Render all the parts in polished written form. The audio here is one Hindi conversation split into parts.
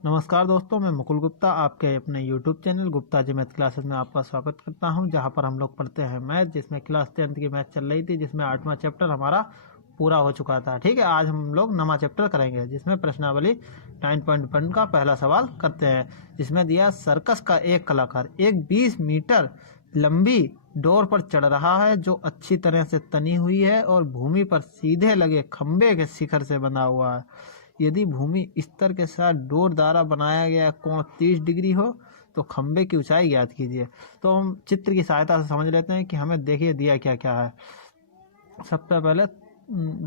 नमस्कार दोस्तों, मैं मुकुल गुप्ता आपके अपने YouTube channel Gupta ji math classes में आपका स्वागत करता हूं, जहां पर हम लोग पढ़ते हैं मैथ, जिसमें क्लास 10th की मैथ चल रही थी, जिसमें 8वां चैप्टर हमारा पूरा हो चुका था। ठीक है, आज हम लोग 9वां चैप्टर करेंगे, जिसमें प्रश्नावली 9.1 का पहला सवाल करते हैं, जिसमें दिया सर्कस का एक कलाकार एक 20 मीटर लंबी डोर पर चढ़ रहा है, जो अच्छी तरह से तनी हुई है और भूमि पर सीधे लगे खंबे के शिखर से बंधा हुआ है। यदि भूमि स्तर के साथ डोर द्वारा बनाया गया कोण 30 डिग्री हो तो खंबे की ऊंचाई ज्ञात कीजिए। तो हम चित्र की सहायता से समझ लेते हैं कि हमें देखिए दिया क्या क्या है। सबसे पहले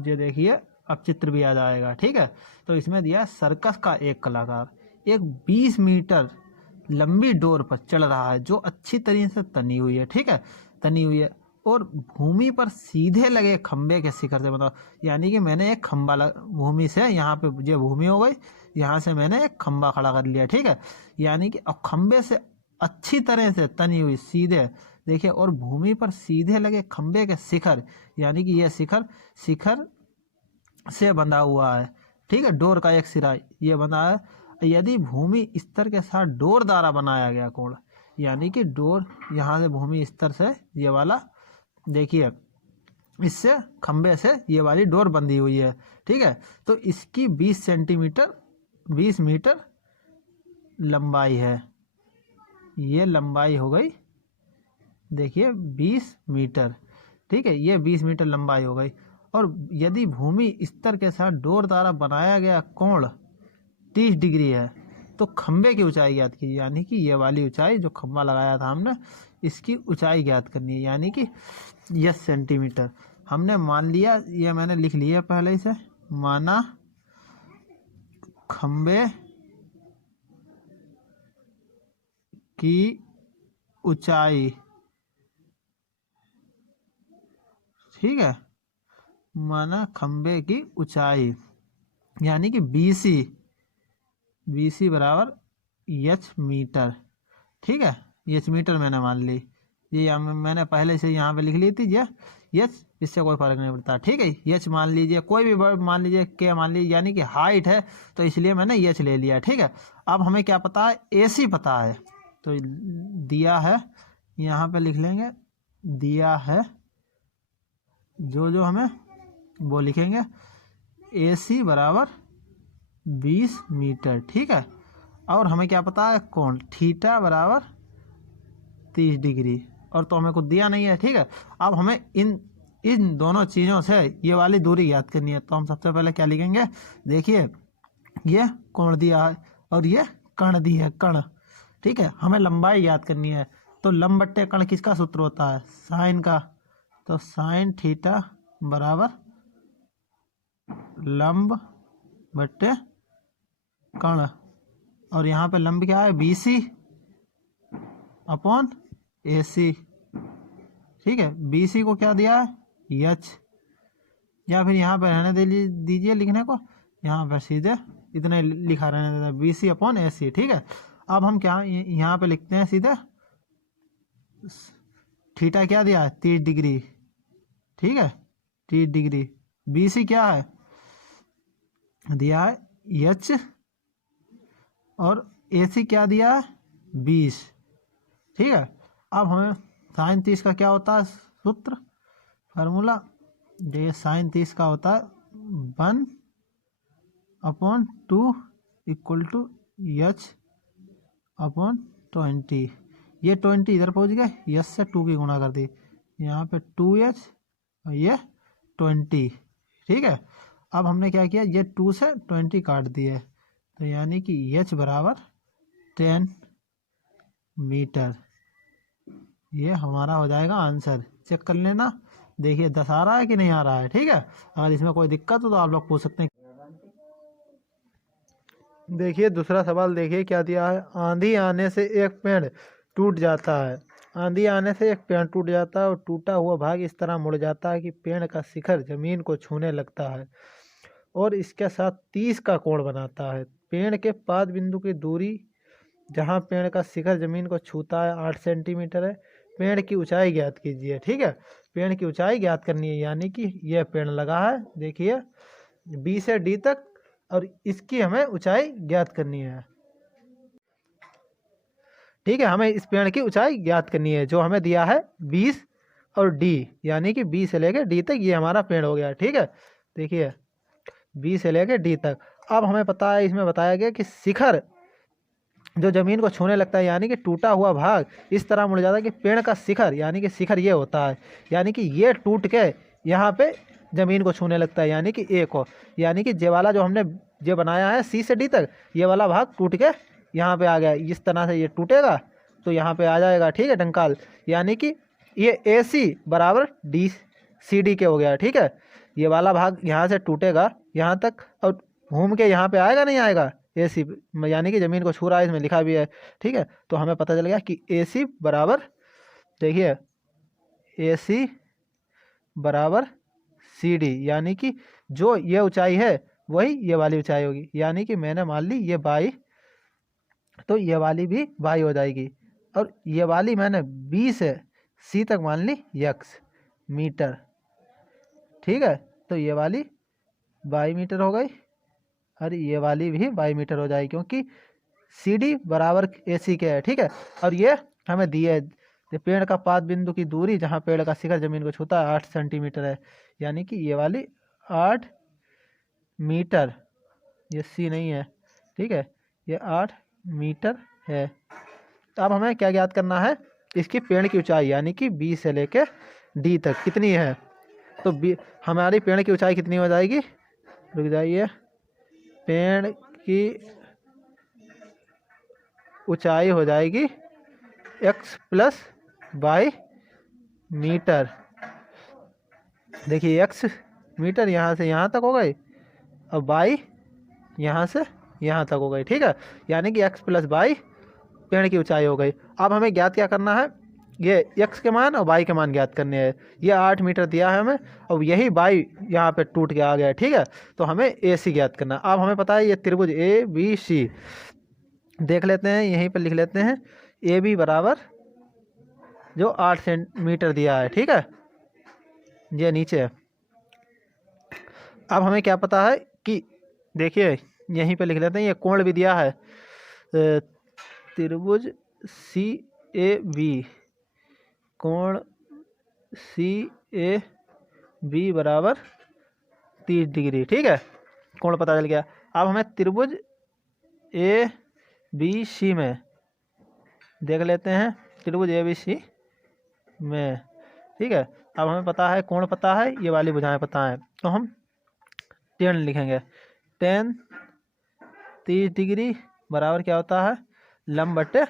ये देखिए, अब चित्र भी आ जाएगा। ठीक है, तो इसमें दिया सर्कस का एक कलाकार एक 20 मीटर लंबी डोर पर चढ़ रहा है, जो अच्छी तरीके से तनी हुई है। ठीक है, तनी हुई है और भूमि पर सीधे लगे खंबे के शिखर से, मतलब यानी कि मैंने एक खंबा भूमि से, यहाँ पे ये भूमि हो गई, यहाँ से मैंने एक खंबा खड़ा कर लिया। ठीक है, यानी कि अब खंबे से अच्छी तरह से तनी हुई सीधे, देखिए, और भूमि पर सीधे लगे खंबे के शिखर, यानी कि यह शिखर शिखर से बंधा हुआ है। ठीक है, डोर का एक सिरा ये बंधा है। यदि भूमि स्तर के साथ डोर द्वारा बनाया गया कोण, यानी कि डोर यहाँ से भूमि स्तर से ये वाला, देखिए, इससे खंबे से ये वाली डोर बंधी हुई है। ठीक है, तो इसकी 20 मीटर लंबाई है। ये लंबाई हो गई, देखिए 20 मीटर। ठीक है, ये 20 मीटर लंबाई हो गई। और यदि भूमि स्तर के साथ डोर द्वारा बनाया गया कोण 30 डिग्री है तो खंबे की ऊंचाई ज्ञात कीजिए, यानी कि ये वाली ऊंचाई जो खंबा लगाया था हमने, इसकी ऊंचाई ज्ञात करनी है, यानी कि 10 सेंटीमीटर। हमने मान लिया, ये मैंने लिख लिया पहले ही से, माना खंबे की ऊंचाई, ठीक है, माना खंबे की ऊंचाई, यानी कि बीसी बराबर एच मीटर। ठीक है, एच मीटर मैंने मान ली, ये मैंने पहले से यहाँ पे लिख ली थी। ये एच, इससे कोई फर्क नहीं पड़ता। ठीक है, एच मान लीजिए, कोई भी वर्ड मान लीजिए, के मान लीजिए, यानी कि हाइट है तो इसलिए मैंने एच ले लिया। ठीक है, अब हमें क्या पता है, एसी पता है, तो दिया है, यहाँ पे लिख लेंगे, दिया है, जो जो हमें वो लिखेंगे, एसी बराबर 20 मीटर। ठीक है, और हमें क्या पता है, कोण थीटा बराबर 30 डिग्री, और तो हमें कुछ दिया नहीं है। ठीक है, अब हमें इन दोनों चीज़ों से ये वाली दूरी याद करनी है। तो हम सबसे पहले क्या लिखेंगे, देखिए, ये कोण दिया है और ये कण दी है, कण। ठीक है, हमें लंबाई याद करनी है, तो लंब बट्टे कण किसका सूत्र होता है, साइन का। तो साइन थीटा बराबर लंब बट्टे कण, और यहाँ पे लंब क्या है, बीसी अपॉन एसी। ठीक है, बीसी को क्या दिया है, एच, या फिर यहाँ पे रहने दीजिए लिखने को, यहाँ पर सीधे इतने लिखा रहने देता है, बीसी अपॉन एसी। ठीक है, अब हम क्या यहाँ पे लिखते हैं सीधे, थीटा क्या दिया है, 30 डिग्री। ठीक है, 30 डिग्री। बीसी क्या है, दिया है एच, और एसी क्या दिया है, 20। ठीक है, अब हमें साइन 30 का क्या होता है सूत्र, फार्मूला, ये साइन 30 का होता है 1/2 इक्वल टू एच अपॉन 20। ये 20 इधर पहुंच गए, यस से 2 की गुणा कर दी, यहाँ पे 2h और ये 20। ठीक है, अब हमने क्या किया, ये 2 से 20 काट दिए, तो यानी कि h बराबर 10 मीटर। ये हमारा हो जाएगा आंसर। चेक कर लेना, देखिए 10 आ रहा है कि नहीं आ रहा है। ठीक है, अगर इसमें कोई दिक्कत हो तो आप लोग पूछ सकते हैं। देखिए दूसरा सवाल, देखिए क्या दिया है, आंधी आने से एक पेड़ टूट जाता है। आंधी आने से एक पेड़ टूट जाता है और टूटा हुआ भाग इस तरह मुड़ जाता है कि पेड़ का शिखर जमीन को छूने लगता है और इसके साथ 30 का कोण बनाता है। पेड़ के पाद बिंदु की दूरी जहाँ पेड़ का शिखर जमीन को छूता है 8 सेंटीमीटर है। पेड़ की ऊंचाई ज्ञात कीजिए। ठीक है, पेड़ की ऊंचाई ज्ञात करनी है, यानी कि यह पेड़ लगा है, देखिए बी से डी तक, और इसकी हमें ऊंचाई ज्ञात करनी है। ठीक है, हमें इस पेड़ की ऊंचाई ज्ञात करनी है जो हमें दिया है 20 और डी, यानी कि 20 से लेकर डी तक ये हमारा पेड़ हो गया। ठीक है, देखिए 20 से लेकर डी तक। अब हमें पता है, इसमें बताया गया कि शिखर जो जमीन को छूने लगता है, यानी कि टूटा हुआ भाग इस तरह मुड़ जाता है कि पेड़ का शिखर, यानी कि शिखर ये होता है, यानी कि ये टूट के यहाँ पे जमीन को छूने लगता है, यानी कि ए को, यानी कि ये वाला जो हमने ये बनाया है सी से डी तक, ये वाला भाग टूट के यहाँ पे आ गया। इस तरह से ये टूटेगा तो यहाँ पे आ जाएगा। ठीक है, डंकाल, यानी कि ये ए सी बराबर डी सी डी के हो गया। ठीक है, ये वाला भाग यहाँ से टूटेगा यहाँ तक और घूम के यहाँ पे आएगा, नहीं आएगा, ए सी, यानी कि ज़मीन को छू रहा है, इसमें लिखा भी है। ठीक है, तो हमें पता चल गया कि ए सी बराबर, देखिए ए सी बराबर सी डी, यानी कि जो ये ऊंचाई है वही ये वाली ऊंचाई होगी, यानी कि मैंने मान ली ये बाई, तो ये वाली भी बाई हो जाएगी, और ये वाली मैंने बी से सी तक मान ली यक्स मीटर। ठीक है, तो ये वाली बाई मीटर हो गई और ये वाली भी बाई मीटर हो जाएगी, क्योंकि सी डी बराबर ए सी के है। ठीक है, और ये हमें दिए पेड़ का पाद बिंदु की दूरी जहाँ पेड़ का शिखर जमीन को छूता है 8 सेंटीमीटर है, यानी कि ये वाली 8 मीटर, ये सी नहीं है। ठीक है, ये 8 मीटर है। अब हमें क्या ज्ञात करना है, इसकी पेड़ की ऊंचाई, यानी कि बी से लेके डी तक कितनी है। तो बी, हमारी पेड़ की ऊंचाई कितनी हो जाएगी, रुक जाइए, पेड़ की ऊंचाई हो जाएगी x प्लस बाई मीटर। देखिए x मीटर यहाँ से यहाँ तक हो गई और बाई यहाँ से यहाँ तक हो गई। ठीक है, यानी कि x प्लस बाई पेड़ की ऊंचाई हो गई। अब हमें ज्ञात क्या करना है, ये x के मान और y के मान ज्ञात करने हैं। ये 8 मीटर दिया है हमें और यही y यहाँ पे टूट के आ गया। ठीक है, तो हमें ए सी ज्ञात करना। अब हमें पता है ये त्रिभुज ए बी सी, देख लेते हैं, यहीं पर लिख लेते हैं, ए बी बराबर जो 8 सेंटीमीटर दिया है। ठीक है, ये नीचे है। अब हमें क्या पता है कि देखिए यहीं पे लिख लेते हैं, ये कोण भी दिया है, त्रिभुज सी ए बी, कोण सी ए बी बराबर 30 डिग्री। ठीक है, कोण पता चल गया। अब हमें त्रिभुज ए बी सी में देख लेते हैं, त्रिभुज ए बी सी में। ठीक है, अब हमें पता है कोण पता है, ये वाली भुजाएं पता है, तो हम टेन लिखेंगे। टेन 30 डिग्री बराबर क्या होता है, लंब बटे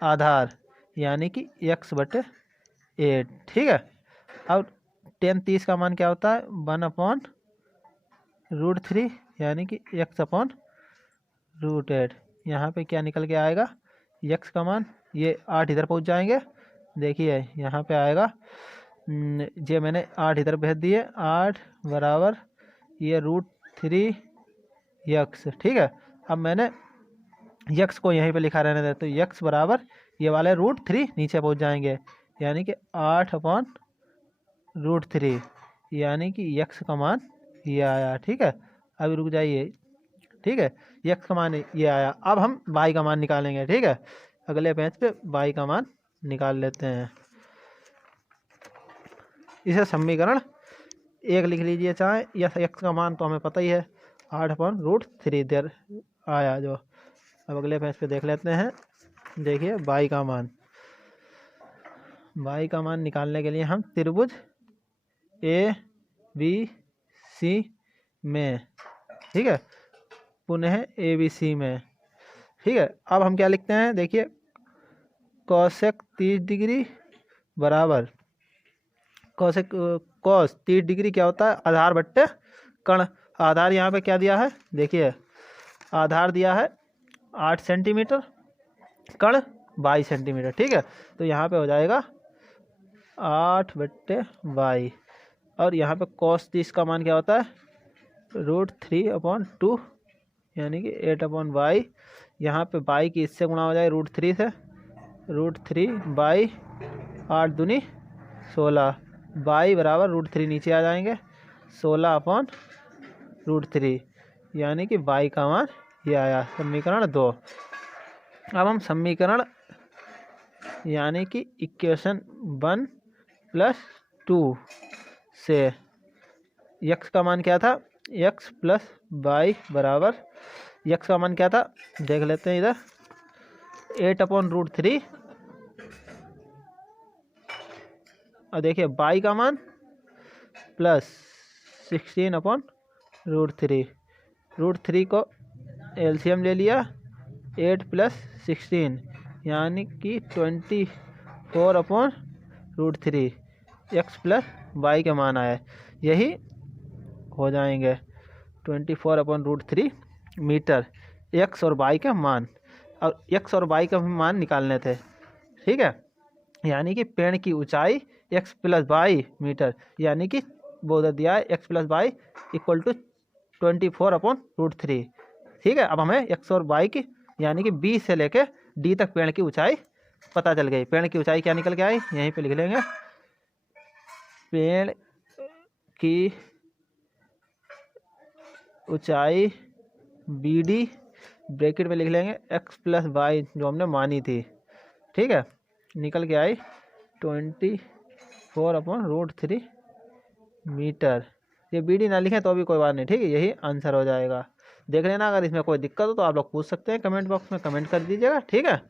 आधार, यानी कि x बटे 8। ठीक है, अब टेन 30 का मान क्या होता है, 1/√3, यानी कि x/√8। यहाँ पे क्या निकल के आएगा, x का मान, ये 8 इधर पहुँच जाएंगे, देखिए यहाँ पे आएगा, ये मैंने 8 इधर भेज दिए, 8 बराबर ये √3x। ठीक है, अब मैंने x को यहीं पे लिखा रहने दे, तो x बराबर ये वाले √3 नीचे पहुँच जाएंगे, यानी कि 8/√3, यानी कि x का मान ये आया। ठीक है, अभी रुक जाइए। ठीक है, x का मान ये आया। अब हम y का मान निकालेंगे। ठीक है, अगले पेज पे y का मान निकाल लेते हैं। इसे समीकरण 1 लिख लीजिए चाहे, या x का मान तो हमें पता ही है 8/√3 देर आया जो। अब अगले पेज पे देख लेते हैं, देखिए y का मान, y का मान निकालने के लिए हम त्रिभुज ए बी सी में, ठीक है, पुनः ए बी सी में। ठीक है, अब हम क्या लिखते हैं, देखिए कोसेक 30 डिग्री बराबर कोसेक कॉस 30 डिग्री क्या होता है, आधार बट्टे कण। आधार यहाँ पे क्या दिया है, देखिए आधार दिया है 8 सेंटीमीटर, कण 22 सेंटीमीटर। ठीक है, तो यहाँ पे हो जाएगा 8/22, और यहाँ पे कॉस 30 का मान क्या होता है, √3/2, यानी कि 8/22। यहाँ पे बाई की इससे गुणा हो जाए √3 से, √3 8 दूनी 16, बाई बराबर √3 नीचे आ जाएंगे, 16/√3, यानी कि बाई का मान ये आया, समीकरण 2। अब हम समीकरण यानी कि इक्वेशन 1+2 से यक्स का मान क्या था, x + y बराबर, यक्स का मान क्या था देख लेते हैं इधर, 8/√3, और देखिए y का मान +16/√3, √3 को एलसीएम ले लिया, 8 + 16 यानी कि 24/√3, x + y के मान आए, यही हो जाएंगे 24/√3 मीटर x और y के मान, और x और y का मान निकालने थे। ठीक है, यानी कि पेड़ की ऊंचाई x + y मीटर, यानी कि बोल दिया है x + y = 24/√3। ठीक है, अब हमें x और y की यानी कि b से लेके d तक पेड़ की ऊंचाई पता चल गई। पेड़ की ऊंचाई क्या निकल के आई, यहीं पे लिख लेंगे, पेड़ की ऊंचाई BD ब्रैकेट में लिख लेंगे x + y जो हमने मानी थी। ठीक है, निकल के आई 24/√3 मीटर। ये BD ना लिखें तो भी कोई बात नहीं, ठीक है, यही आंसर हो जाएगा। देख लेना, अगर इसमें कोई दिक्कत हो तो आप लोग पूछ सकते हैं, कमेंट बॉक्स में कमेंट कर दीजिएगा। ठीक है।